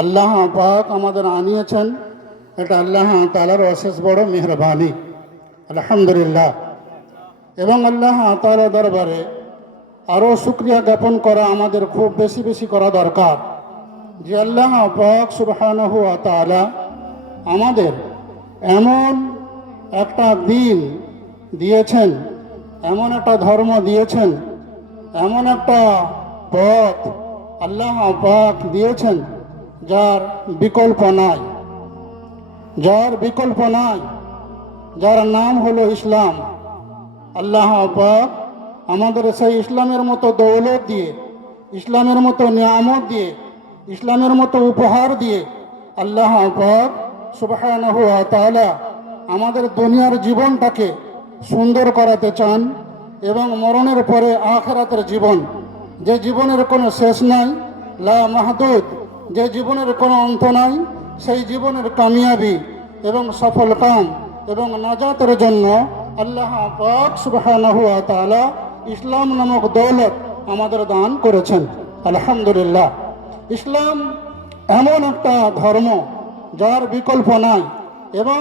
আল্লাহ পাক আমাদের আনিয়েছেন, এটা আল্লাহ তাআলার অশেষ বড় মেহরবানি, আলহামদুলিল্লাহ। এবং আল্লাহ তাআলার দরবারে আরও শুকরিয়া জ্ঞাপন করা আমাদের খুব বেশি বেশি করা দরকার, যে আল্লাহ পাক সুবহানাহু ওয়া তাআলা আমাদের এমন একটা দিন দিয়েছেন, এমন একটা ধর্ম দিয়েছেন, এমন একটা পথ আল্লাহ পাক দিয়েছেন যার বিকল্প নাই, যার বিকল্প নাই, যার নাম হলো ইসলাম। আল্লাহ পাক আমাদের সেই ইসলামের মতো দৌলত দিয়ে, ইসলামের মতো নিয়ামত দিয়ে, ইসলামের মতো উপহার দিয়ে আল্লাহ পাক সুবহানাহু ওয়া তাআলা আমাদের দুনিয়ার জীবনটাকে সুন্দর করাতে চান, এবং মরণের পরে আখিরাতের জীবন, যে জীবনের কোনো শেষ নাই, লা মাহদুদ, যে জীবনের কোনো অন্ত নাই, সেই জীবনের কামিয়াবি এবং সফল কাম এবং নাজাতের জন্য আল্লাহ পাক সুবহানাহু ওয়া তাআলা ইসলাম নামক দৌলত আমাদের দান করেছেন, আলহামদুলিল্লাহ। ইসলাম এমন একটা ধর্ম যার বিকল্প নাই, এবং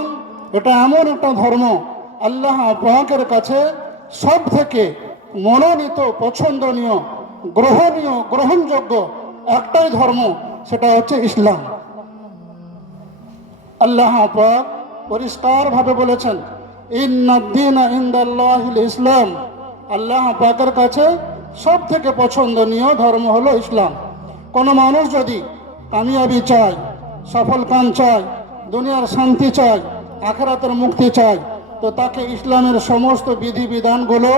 এটা এমন একটা ধর্ম আল্লাহ পাকের কাছে সব থেকে মনোনীত, পছন্দনীয়, গ্রহণীয়, গ্রহণযোগ্য একটাই ধর্ম, সেটা হচ্ছে ইসলাম। আল্লাহ পাক পরিষ্কারভাবে বলেছেন, ইন্নাদ-দীনা ইনদাল্লাহিল ইসলাম। আল্লাহ পাকের কাছে সব থেকে পছন্দনীয় ধর্ম হলো ইসলাম। কোনো মানুষ যদি কামিয়াবি চায়, সফল কাম চায়, দুনিয়ার শান্তি চায়, আখিরাতের মুক্তি চায়, তো তাকে ইসলামের সমস্ত বিধিবিধানগুলো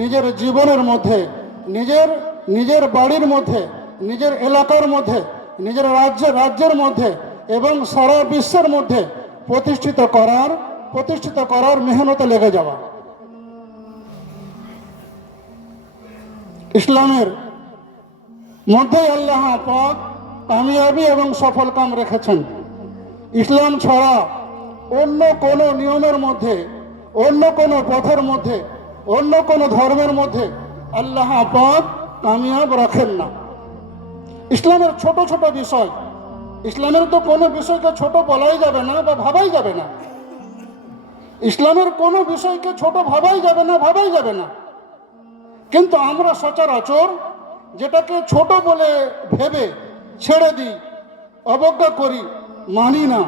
নিজের জীবনের মধ্যে, নিজের বাড়ির মধ্যে, নিজের এলাকার মধ্যে, নিজের রাজ্যের মধ্যে এবং সারা বিশ্বের মধ্যে প্রতিষ্ঠিত করার মেহনতে লেগে যাওয়া। ইসলামের মধ্যেই আল্লাহ পাক কামিয়াবি এবং সফল কাম রেখেছেন। ইসলাম ছাড়া অন্য কোনো নিয়মের মধ্যে, অন্য কোনো পথের মধ্যে, অন্য কোনো ধর্মের মধ্যে আল্লাহ পাক কামিয়াব রাখেন না। ইসলামের ছোট ছোট বিষয়, ইসলামের তো কোনো বিষয়কে ছোট বলাই যাবে না বা ভাবাই যাবে না। ইসলামের কোনো বিষয়কে ছোট ভাবাই যাবে না। কিন্তু আমরা সচরাচর যেটাকে ছোট বলে ভেবে ছেড়ে দিই, অবজ্ঞা করি, মানি না,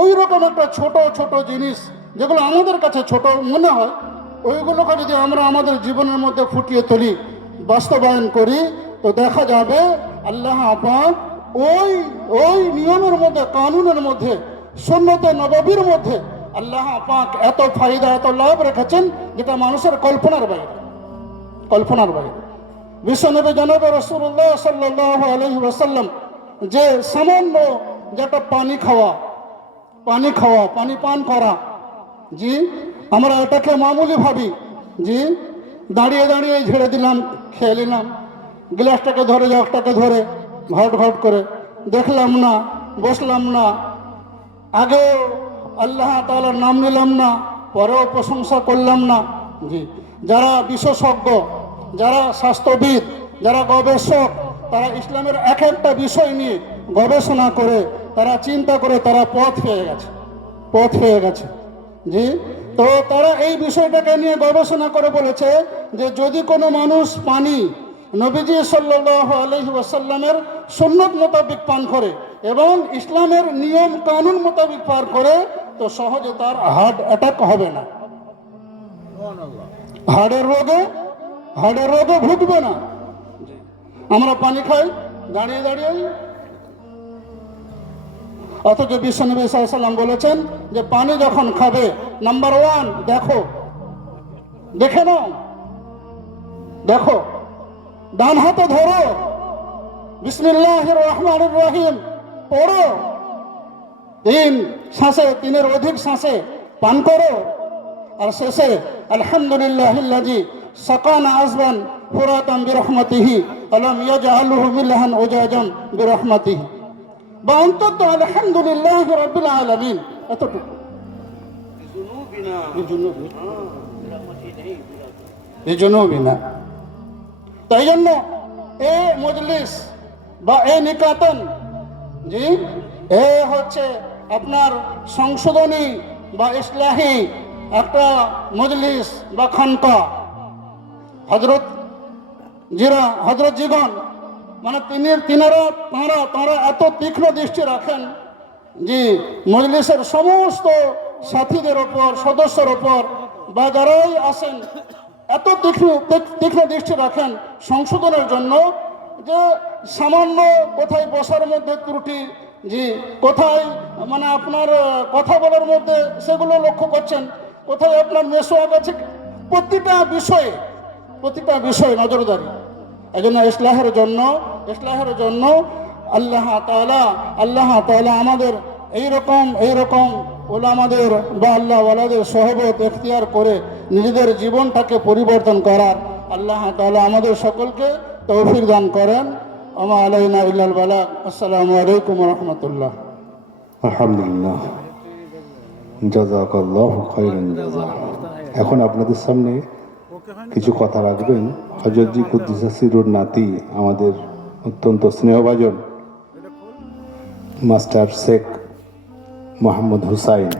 ওই রকম একটা ছোট ছোট জিনিস যেগুলো আমাদের কাছে ছোট মনে হয়, ওইগুলোকে যদি আমরা আমাদের জীবনের মধ্যে ফুটিয়ে তুলি, বাস্তবায়ন করি, তো দেখা যাবে আল্লাহ পাক ওই নিয়মের মধ্যে, কানুনের মধ্যে, সুন্নতে নববীর মধ্যে আল্লাহ পাক এত ফায়দা, এত লাভ রেখেছেন যেটা মানুষের কল্পনার বাইরে। বিশ্বনবী জনাবে রাসূলুল্লাহ সাল্লাল্লাহু আলাইহি ওয়াসাল্লাম যে সামান্য যেটা পানি পান করা, জি, আমরা এটাকে মামুলি ভাবি, জি, দাঁড়িয়ে দাঁড়িয়ে ঝেড়ে দিলাম, খেয়ে নিলাম, গ্লাসটাকে ধরে, জগটাকে ধরে ঘট ঘট করে দেখলাম না, বসলাম না, আগেও আল্লাহ তাআলার নাম নিলাম না, পরেও প্রশংসা করলাম না, জি। যারা বিশেষজ্ঞ, যারা স্বাস্থ্যবিদ, যারা গবেষক, তারা ইসলামের এক একটা বিষয় নিয়ে গবেষণা করে, তারা চিন্তা করে, তারা পথ পেয়ে গেছে, জি। তো তারা এই বিষয়টাকে নিয়ে গবেষণা করে বলেছে যে যদি কোনো মানুষ পানি নবীজি সাল্লাল্লাহু আলাইহি ওয়াসাল্লামের সুন্নত মোতাবিক পান করে এবং ইসলামের নিয়ম কানুন মোতাবিক পার করে, তো সহজে তার হার্ট অ্যাটাক হবে না, হার্টের রোগে ভুগবে না। আমরা পানি খাই দাঁড়িয়ে দাঁড়িয়ে, অথচ বিশ্বনবী সাল্লাল্লাহু আলাইহি ওয়াসাল্লাম বলেছেন যে পানি যখন খাবে, নাম্বার 1 দেখো, ডান হাতে ধরো, বিসমিল্লাহির রহমানির রহিম পড়ো, 3 শ্বাসে, 3-এর অধিক শ্বাসে পান করো, আর শেষে আলহামদুলিল্লাহিল্লাযী সাকানা আযবান ফুরাতান বিরহমাতিহি আলাম ইয়াজআলহু মিলহান উজাজান বিরহমাতিহি, বা অন্তত আলহামদুলিল্লাহি রাব্বিল আলামিন, এতটুকু। বিনা তাই জন্য এই মজলিস বা এই নিকাতন জি, এ হচ্ছে আপনার সংশোধনী বা ইসলাহি একটা মজলিস বা খানকা। হজরত হজরত জীবন মানে তাঁরা এত তীক্ষ্ণ দৃষ্টি রাখেন যে মজলিসের সমস্ত সাথীদের ওপর, সদস্যের ওপর বা যারাই আসেন এত তীক্ষ্ণ দৃষ্টি রাখেন সংশোধনের জন্য, যে সামান্য কোথায় বসার মধ্যে ত্রুটি, জি কোথায় মানে আপনার কথা বলার মধ্যে সেগুলো লক্ষ্য করছেন, কোথায় আপনার মেসোয়াক আছে, প্রতিটা বিষয়ে নজরদারি। এই জন্য ইসলাহের জন্য আল্লাহ তাআলা আমাদের এইরকম ওলামাদের বা আল্লাহ ওয়ালাদের সহবত এখতিয়ার করে নিজেদের জীবনটাকে পরিবর্তন করার আল্লাহ তাআলা আমাদের সকলকে তৌফিক দান করেন। ওমা আলাইনা ইল্লাল বালাগ। আসসালামু আলাইকুম ওয়া রাহমাতুল্লাহ। আলহামদুলিল্লাহ, জাযাকাল্লাহু খাইরান জাযা। এখন আপনাদের সামনে কিছু কথা রাখবেন হযরতজি কুদ্দুস সিরুর নাতি, আমাদের অত্যন্ত স্নেহভাজন মাস্টার শেখ মোহাম্মদ হুসাইন।